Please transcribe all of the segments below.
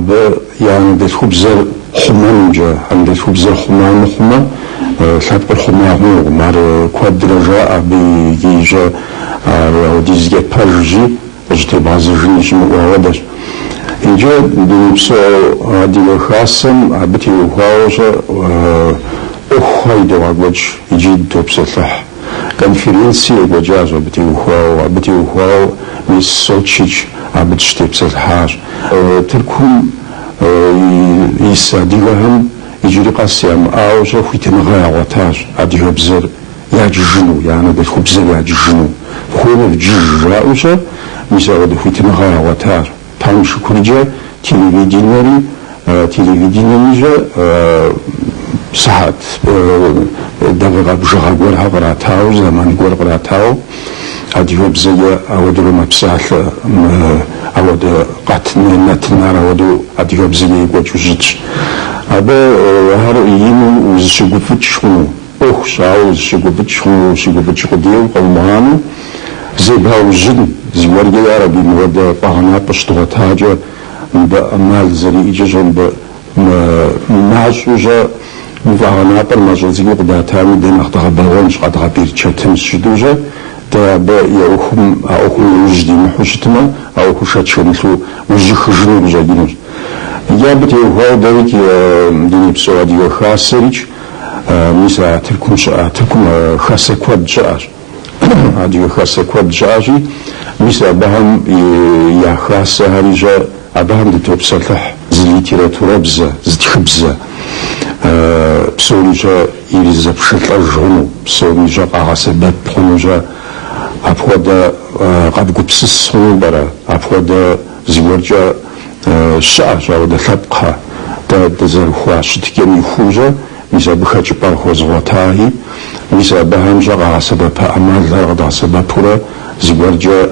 أبا يعني دخوبزر حمانجا عند دخوبزر حمان حما ثابت الحمان هو مار كوادرجا أبي يجا وديزجت بارجي جت بعض الجنس مقاودش إنجا دنيبسو هذه خاصم أبتي وخاوجا أخوي دوغوج يجيد توبسلح конференции وجاز أبتي وخاو مس سوتشيج أبتشتي بسلحاش تركم يساديهم يجري قاسم أوجا في تنغاية وتاج أديه بزر يعججنو يعني ده بزر يعججنو هو بجيج أوجا مثلا في تنغاية وتاج تامش كرجة تلفزيوني ساعات دقيقة بجغا قرها قراتاو زمان قر قراتاو أديه بزر أودو مبساح أودو قاتنا نتنا أودو أديه بزر يقوجوجت أبا هارو يمو وزشقفتشو أخشاو وزشقفتشو ديو قومانو زيبها وجن زيورجي عربي مودا طهنا بشتغتاجا بأمال زري إجازون بمعصوجا مفاهنا برمجل زي قداتامي دين أخطها بغونش قدها بيرتشاتم سجدوجا تابا يأخم وجدي محوشتما أخو شاتشمثو وجي خجنو بجاجينوش يابت يوهاو داويك ديني بسوادي وخاسريج ميسا تركم خاسة كواد جاج هادي خاسة كواد جاجي ميسا بهم يا خاسة هاريجا أبهم دي توبسلح زي ليتيراتورا بزا زي خبزة بسوريجا يريزا بشكل أجهنو بسوريجا قاعسة بابخنوجا أبخودا قابقو بسسخنو برا أبخودا زيورجا شاجا ودا ثبقها دا زرخوا شتكيني خوجا ميسا بخاج بارخوز غوتاهي ميسا بهمجا غاسبا بأعمال غدا سبا بورا زيورجا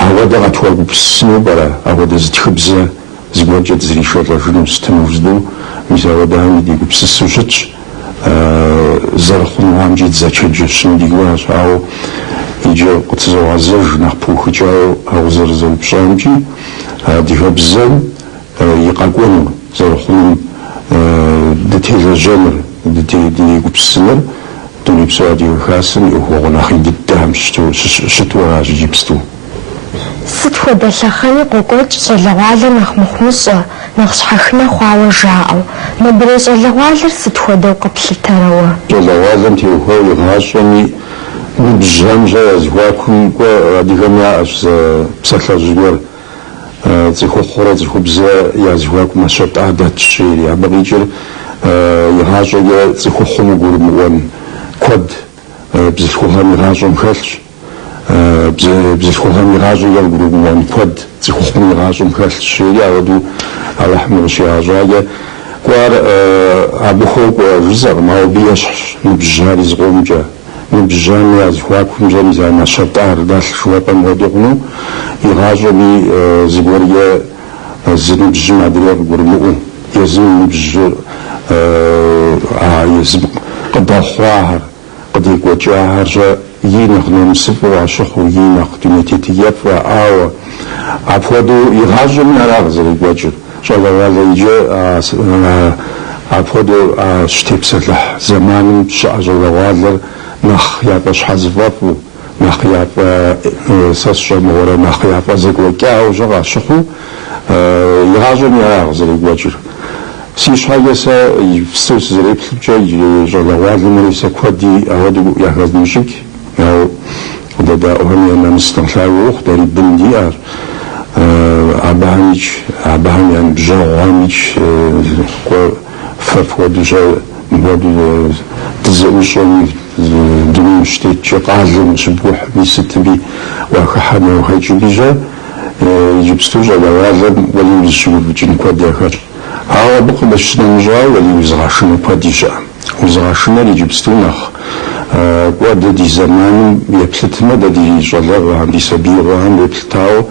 هودا غتوالبو بسنو برا هودا زتخبزا زيورجا تزريشو لجنو ستنوزدو ميسا ودا هم ديگو بسسوجتش زرخون وامجي تزاكجو شنو ديگواش أو يجا قتزو عزاج نخبوخ جاو أو زرزو بشامجي هادي بزاف يقاقونو زرخون دتيجا جمر دي قبسنر دوني بسوادي وخاسن يهو ناخي قدام شتو راجي بستو ستو دلخاني قوقوت صلوالة نخ مخمصة نخ شحخنا خواوا جاو نبري صلوالة ستو دو قبل تروا صلوالة تيهو يغاشوني نبجام جا زواكم وادي غميا بسخلا جوار زيخو خورا زيخو بزا يا زيخوك مشات عادات الشيء يا بغيجر يهاجو يا زيخو خمو قول موان كود بزيخو هم يهاجو مخلش بزيخو هم يهاجو يا قول موان كود زيخو خمو يهاجو مخلش الشيء يا ودو على حمل شيء هاجو كوار أبوخوك وجزر ما هو بيش نبجاري زغوم جا نبجان يا زيخوكم جا مزا مشات عادات شوية بمودغنو يغاجو بي زبوريا زنو بجمع دريا بقرمو يزنو بجر يزب قد خواهر قد يقوى جاهر جا ينخ نمسف وعشخ وينخ تنتيتي يفوى آوى عفودو يغاجو من راغزر يقوى جر شاء الله والله يجا عفودو شتيب سلح زمان شاء الله والله نخ يابش حزفافو نخياب ساسشا مورا نخياب زكوا كاو جرا شخو يهاجم يغزر يواجر سيش حاجة سا يفسوس زريب جاي جرا وادي مريسا كودي أودو يهاز نشك أو دا أهم أنا مستنفع روح داري بنديار أباهمش يعني بجاهمش ففود جا مودو تزوجوني دموع شتيت قازم شبوح بيستبي وخحنا وخيجبيجا يجيب ستوجا لوازم ولي يشوف بجن كودي خاطر هاو بقى باش نجا ولي يزغاشنا كوديجا وزغاشنا اللي يجيب ستونخ قواد دي زمان يبلتما دي جلال عندي سبيل وهم يبلتاو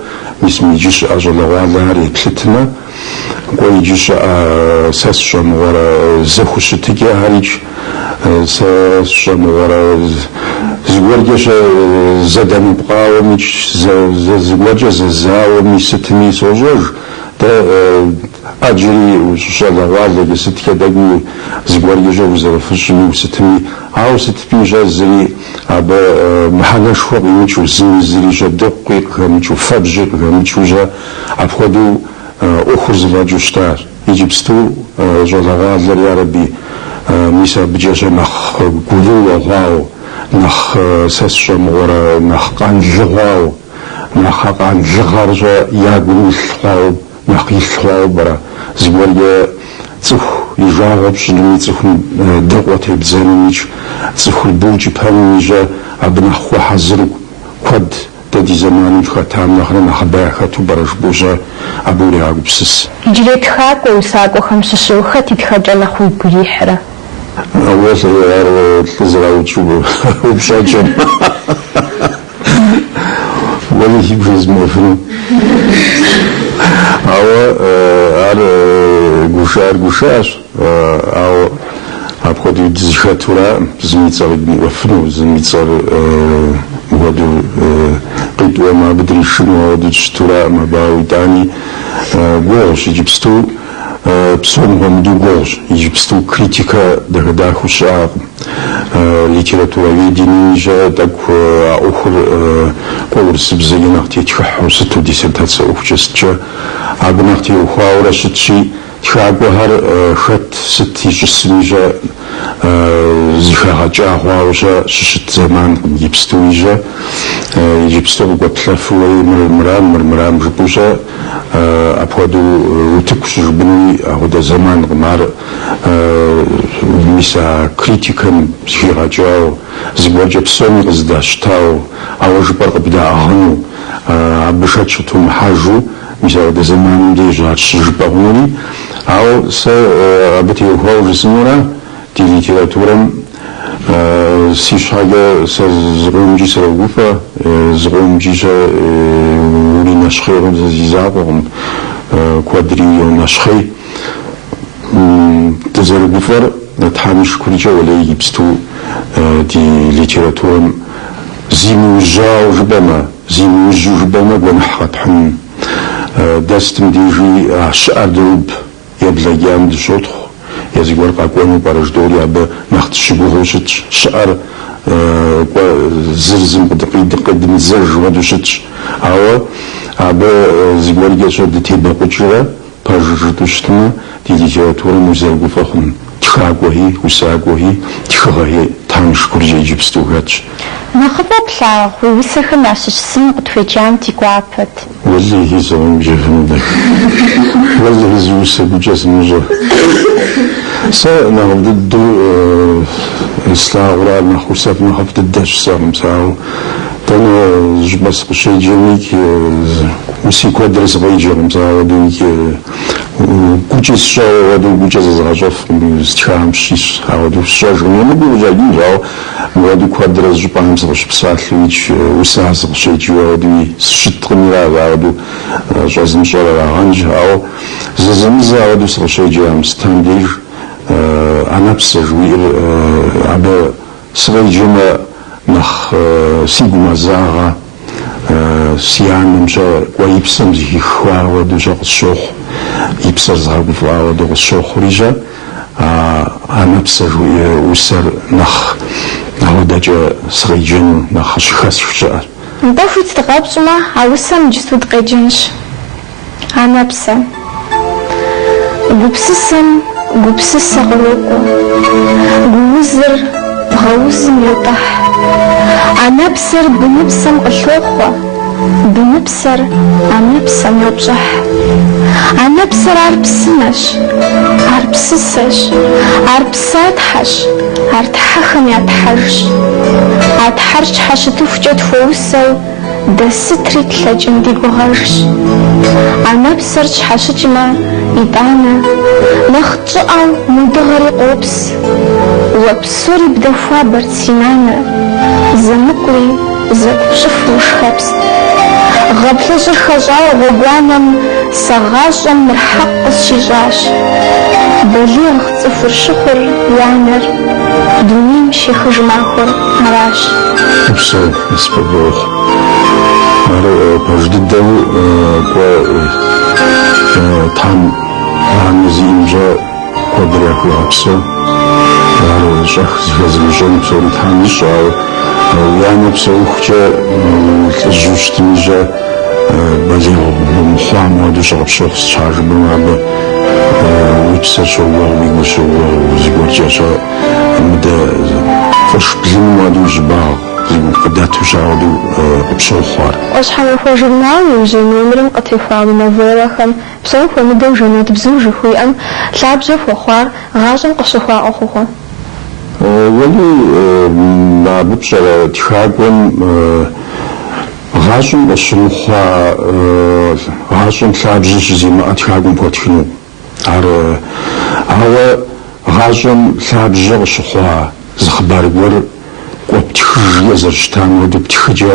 اسمي يجيش أجل وعلى يبلتما قوي يجيش ساسشم ورا زخوشتكي هاريج ساسشم ورا زوجش زدان بقاو مش زوجش زاو مش ستمي سوجر ده أجري وشغل والله ست كده زبور يجوا وزرفشني وستمي أو ستبي جازري أبا محل شو بيمشوا زري جدقق مشوا فبجق مشوا جا أبخدو أخر زواج شتار يجيبستو جولا والله يا ربي ميسا بجاش نخ قلو وغاو نخ سسشم ورا نخ قان جغاو نخ قان جغارجا ياقل الخاو نخ يخاو برا زبوريا تخ يجاغب شلمي تخ دقوة بزانيش تخ البوجي بهانيجا أبنخ وحزرو قد تدي زمان خاتام نخنا نخباخا تبرج بوجا أبوري عقبسس جريت خاكو وساكو خمس شوخة تتخجل أخوي بريحرة أول شيء تزرع وتشوفه وبشاجم ولا يجوز مفهوم أو على قشاش أو أبغى يدزخاتورا زميتار موفنو زميتار وهذا قيد وما بدري شنو هذا الشتورا ما باوي تاني قوش يجيبستو بسوم هم دوغوش يجيبستو كريتيكا دغدا خشاع ليتراتورا ويدينيجا داك اخر قول سبزينا تيتخحو ستو ديسيرتاسيا اوفجستشا ابنختي وخاورا شتشي تشاغوهر خت ستي جسميجا زخاجا واوجا ششت زمان يجيبستويجا يجيبستو قتلفوي مرمرام جبوجا أبغى وتكش جبني هذا زمان غمار مسا كريتيكم شيراجاو زبوجة بسوني غزداشتاو أو جبر قبدا أهنو عبشتشتهم حاجو مسا هذا زمان ديجا شجبروني أو س أبتي هو جسمنا دي ليتراتورم سيش حاجة زغومجي سرغوفا زغومجي ولي نشخيرهم زيزابهم كوادريو نشخي تزرغوفر تحامش كوريجا ولا يجبستو دي ليتراتورم زيموجا جبما ونحقت حن داستم ديجي شعر دوب يبلا جام دشوتخ يزيقور قاقوانو بارجدوري أبا نخت شبوهوشت شعر زرزم قد مزرج ودوشت أو أبا زيقور جاسو دتيبا قوشرا باجرتوشتنا دي ليتراتورا مزرقو فخم تخاقوهي وساقوهي تخاقوهي تانش كورجي جيبستوهاتش نخبا بلاغ ووسخم عشش سمق توجام تيقوابت والله يزوم جفندك والله يزوسك وجاسم جا سأنا ضد إصلاح ولا نخوسف نخف ضدش سام ساو تنا جبس قشي جميك وسي كوادرس غيجر مساو دوك كوجس شاو ودو كوجس زغاجف استخام شيش هاو دو شاج وني بو جاي جاو ودو كوادرس جبام زغش بسالويش وساس قشي جوا دو شتقنيرا ودو جازم شورا عنج هاو ززمزا ودو سقشي جام ستانديج أنا بسجوير عبا سريجما نخ سيجما زاغا سيان مشا ويبسم زي خوا ودوجا الشوخ يبسر زاغ فوا ودوغ الشوخ ريجا أنا بسجوير وسر نخ هوداجا سريجن نخ شخص شجار ندافع تقابسما عوسم جسد قيجنش أنا بسم ببسسم قبسس غلوكو قوزر غوزم يطح عنبسر بنبسم قلوخو بنبسر عنبسم يبجح عنبسر عربسمش عربسسش عربساتحش عرتحخم يتحرش عتحرش حشتوف جد فوسو دستري تلجن دي غرش عنبسرش حشجما يبانا نخطئو مدغري قوبس وبسوري بدفوا برتسينانا زمقلي زقشف وشخبس غبلش الخجاو غبوانم سغاشم مرحق الشجاش بليغ صفر شخر يانر دونيم شيخ جماخر مراش بسو نسببوخ مارو بجددو تام زينجا قدرك وابسو شخ زخزمجون بسون تانيش أو يعني بسو خجا جوشت ميجا بازي مخوام ودوش غبشوخ شارج بمابا ويبسا شو ويقو شو وزيقور جاشا مدى فرش بلين ودوش باغ قداتو شاودو بشو خوار. أصحاب الجورنال يوزن ومرم قطيفة من الفيراخم بسوف ومدو جنوت بزوج خوي أم لابزو فخوار غازم قصفا أخوه. ولي ما ببشر تخاقون غازم قصفا غازم لابزش زي ما تخاقون بوتخنو. هو غازم لابزش قصفا زخبار ور وبتخرج يزرشتان ودبتخرج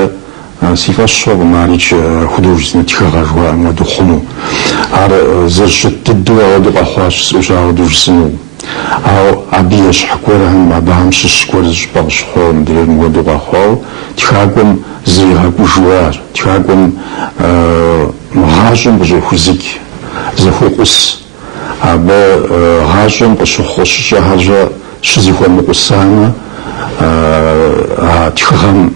سيفا الصوب ماريش خدوجنا تخرجوا ودخنو على زرشت تدوا ودقا خواش سوشا ودوجسنو أو أبيش حكورهم ما بهمش شكور زباش خو مديرين ودقا خو تخاقم زيها بجوار تخاقم مغاجم بجو خزيك زخو قص أبا غاجم بجو خوش شهرجا شزيخو مقصانا تخم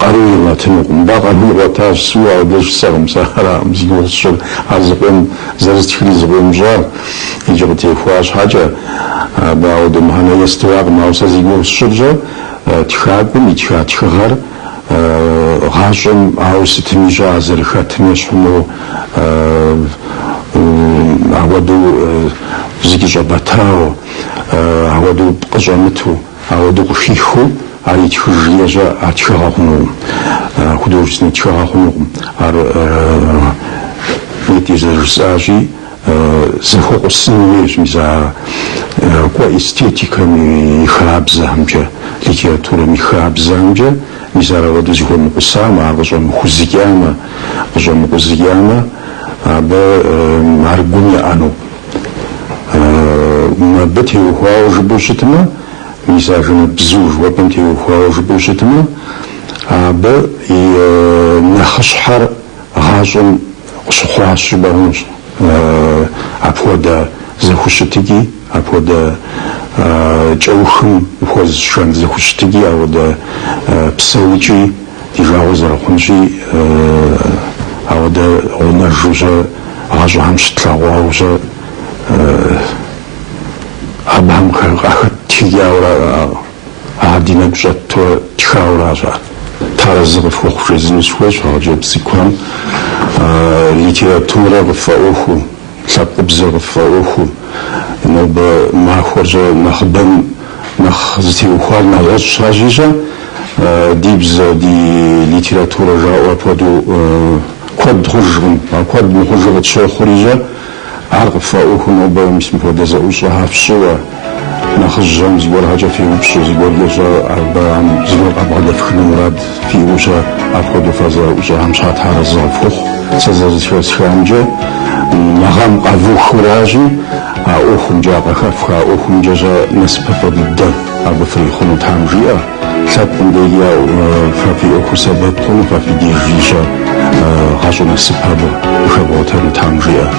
قرية لا تنقم باقي هو تاج سوا ودش سهم سهرة مزيقول الشغل عزقون زرت خلي زقون جار يجرتي فواش حاجة بعد ما هنا يستوعب ما وصل زيقول الشغل تخاقم تخغر غاشم عاوز تميجا زرخات تميشمو عودو زيقي جبتاو عودو بقجامتو عودو خيخو على تخرجيجا أتخاهنو خدوجنا تخاهنو على نتيجة زخوق السنويش ميزا كوا استيتيكا مي خابزة همجا ليتياتورا مي خابزة همجا ميزا رودو زخوق مقصاما غزو مخوزياما غزو مخوزياما أبا مارغوني أنو ما بتي وخواو جبوشتما ميزاجنا بزوج وبنتي وخواج بوشتما أبا نخشحر غازم شخواش شبهونش أبودا زخوشتجي أبودا جوخم وخوز شان زخوشتجي أبودا بسويجي ديجاوز رخونجي أبودا ونرجوجا غازو همش تلاواوجا أبهم خلق تيجاورا عادينا بجاتو تخاوراجا تارزق فوق فريزنس وش هاجب سيكون ليتيراتورا غفاوخو سابقبزا غفاوخو نوب ما خرجا نخدم نخزتي وخال نغش راجيجا ديبزا دي ليتيراتورا جا وطودو كود خرجون كود مخرجا تشو خريجا عرق فاوخو نوب مسمى فودازا وشا هافشوا نخرجهم زبور حاجة في وبشو زبور جوشا أربعة زبور أبغى دفخن مراد في وشا أفقد فازا وشا همشات حارزا فوق سازا زفاس خامجة نغام قفو خراجي أوخم جا قخفخا أوخم جا نسبة فضد أبو فريخون تامجيا سابقن ديا ففي أوخو سبب قلو ففي ديجيشا غاشو نسبة وخبوتان تامجيا